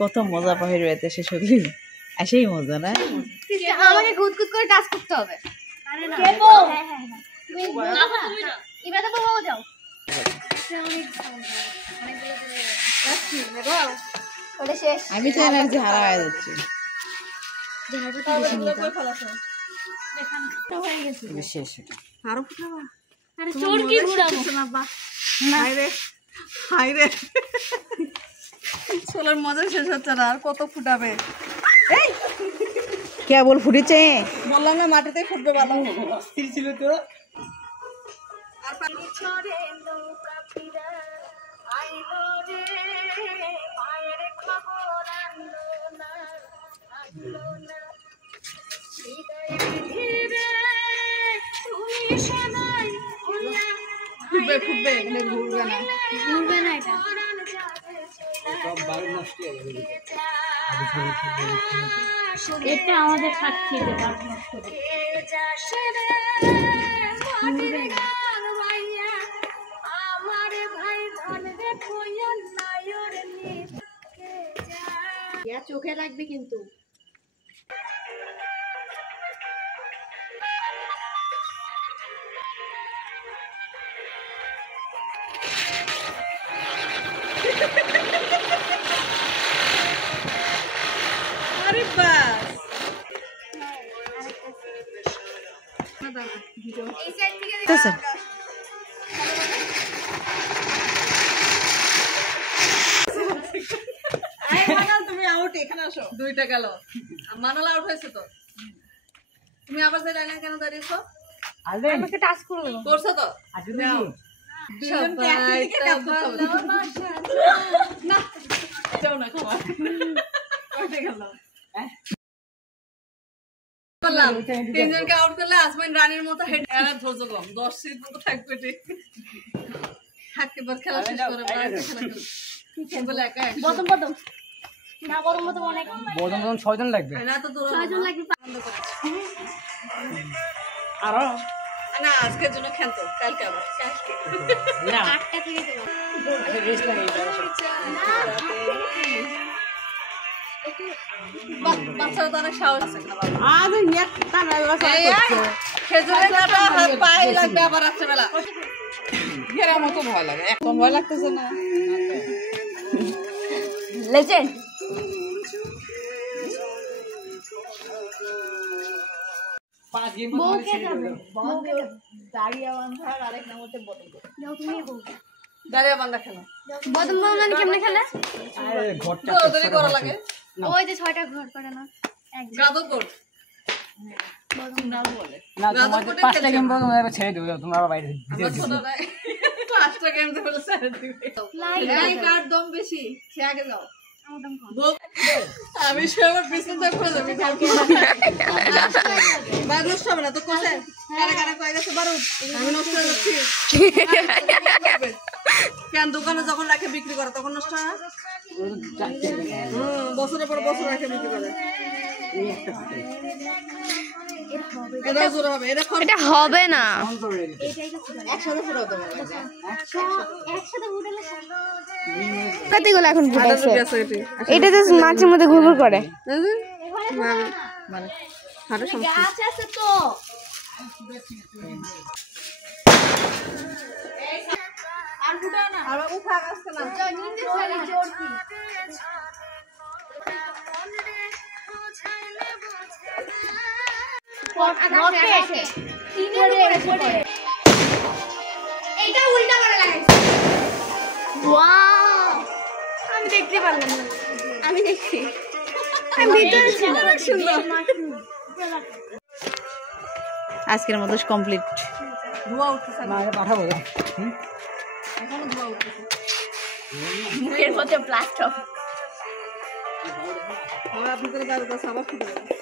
কত মজা পাখির বাড়িতে সে সত্যি আসেই মজা না আমাকে গুদগুদ করে টাচ করতে হবে আমি তো এনার্জি হারা হয়ে যাচ্ছি ছোলার মজা শেষ হচ্ছে না আর কত ফুটাবে কেবল ফুটেছে বললাম না মাটিতে ফুটবে ভালো স্থির ছিল তো ফুটবে ফুটবে এখানে ঘুরবে না এটা এটা আমাদের সাক্ষী চোখে লাগবে কিন্তু আরে বাস তুমি আউট এখানে আসো দুইটা গেল মানাল আউট হয়েছে তো তুমি আবার যে লাইনে কেন দাঁড়িয়েছো আমাকে টাচ করো করছো তো দুজনকে একদিকে কাজ করতে হবে না যাও না খাওয়া কয়টা গেল বললাম তিনজনকে আউট করলে আসবেন রানীর মতো হেড এরা ধৈর্য কম 10 সিট মতো থাকবে ঠিক হাতে বল খেলা শেষ করে খেলা করবে বলে একা বদম বদম না বড় মতো অনেক বদম 6 জন লাগবে না তো 6 জন লাগবে বন্ধ করে আর না আজকের জন্য খেলতো কালকে আবার কালকে না 8টা থেকে দেব রেস্ট লাগে বাচ্চারা তো অনেক সাহস আছে না বাবা আজ একটা মেলা খেজুরের কাটা পায়ে লাগবে আবার রাত্রেবেলা এর মতো ভয় লাগে একদম ভয় লাগতেছে না লেজেন্ড বউকে যাবে দাঁড়িয়ে বান্ধা আর আরেক নামতে বদল যাও তুমি বউ দাঁড়িয়ে বান্ধা খেলো বদম বদম কেমনে খেলে আরে ঘরটা দৌড়াদৌড়ি করা লাগে ওই যে 6টা ঘর করে না একদম গাদর কোট বদম না বলে না তোমাদের 5টা গেম বলো তোমরা ছেড়ে দিও তোমরা আবার বাইরে আমরা ছোট নাই 5টা গেম তো বলে ছেড়ে দিবে এই কার দম বেশি সে আগে যাও আমি সবার পিছনে দেখো যাবে বাদ নষ্ট হবে না তো কোসে কারে কারে কয় গেছে বারুদ আমি নষ্ট হয়ে যাচ্ছি কেন দোকানে যখন রাখে বিক্রি করে তখন নষ্ট হয় না বছরের পর বছর রাখে বিক্রি করে এটা হবে না একসাথে ফুটাতে পারে একসাথে ফুটালে কতগুলো এখন ফুটাছে এটা তো মাছের মধ্যে ঘুরঘুর করে মানে হাড়ের সমস্যা গাছ আছে তো আর ফুটাও না আর উঠা আসছে না নিন্দে ছাড়ি জোর কি এইটা উল্টা করে লাগাইছে ওয়াও আমি দেখতে পারলাম না আমি দেখছি আমি ভিতরে ছিল অনেক সুন্দর আজকের মতো কমপ্লিট ধোয়া উঠতেছে না পাঠাবো এখনো ধোয়া উঠতেছে মুখের মধ্যে ব্লাস্ট হবে আবার আপনাদের বাড়িতে আবার ফুটে যাবে